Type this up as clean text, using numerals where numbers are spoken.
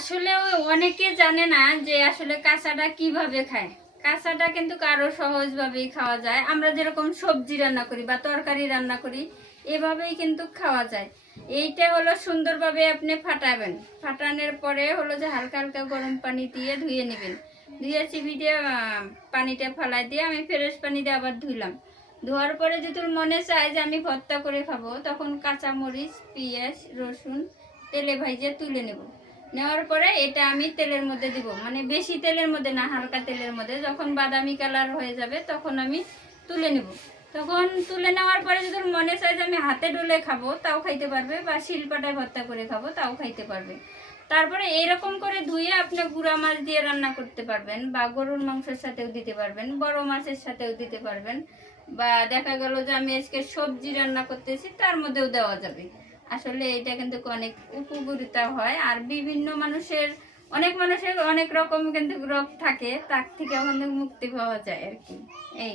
আসলে অনেকে জানে না যে আসলে কাঁচাটা কিভাবে খায়। কাঁচাটা কিন্তু আরো সহজভাবেই খাওয়া যায়। আমরা যেরকম সবজি রান্না করি বা তরকারি রান্না করি, এভাবেই কিন্তু খাওয়া যায়। এইটা হলো সুন্দরভাবে আপনি ফাটাবেন। ফাটানোর পরে হলো যে হালকা হালকা গরম পানি দিয়ে ধুয়ে নেবেন। ধুয়ে চিবি দিয়ে পানিটা ফেলাই দিয়ে আমি ফ্রেশ পানি দিয়ে আবার ধুইলাম। ধোয়ার পরে যদি মনে চায় যে আমি ভর্তা করে খাবো, তখন কাঁচা মরিচ, পেঁয়াজ, রসুন তেলে ভাইজে তুলে নেব। নেওয়ার পরে এটা আমি তেলের মধ্যে দিব, মানে বেশি তেলের মধ্যে না, হালকা তেলের মধ্যে। যখন বাদামি কালার হয়ে যাবে তখন আমি তুলে নেব। তখন তুলে নেওয়ার পরে যদি মনে চায় যে আমি হাতে ডলে খাবো, তাও খাইতে পারবে, বা শিলপাটায় ভর্তা করে খাবো, তাও খাইতে পারবে। তারপরে এরকম করে ধুয়ে আপনি গুঁড়া মাছ দিয়ে রান্না করতে পারবেন, বা গরুর মাংসের সাথেও দিতে পারবেন, বড় মাছের সাথেও দিতে পারবেন, বা দেখা গেল যে আমি আজকে সবজি রান্না করতেছি তার মধ্যেও দেওয়া যাবে। আসলে এটা কিন্তু অনেক উপকারিতা হয়। আর বিভিন্ন মানুষের, অনেক মানুষের অনেক রকম কিন্তু রোগ থাকে, তার থেকে কিন্তু মুক্তি পাওয়া যায় আর কি। এই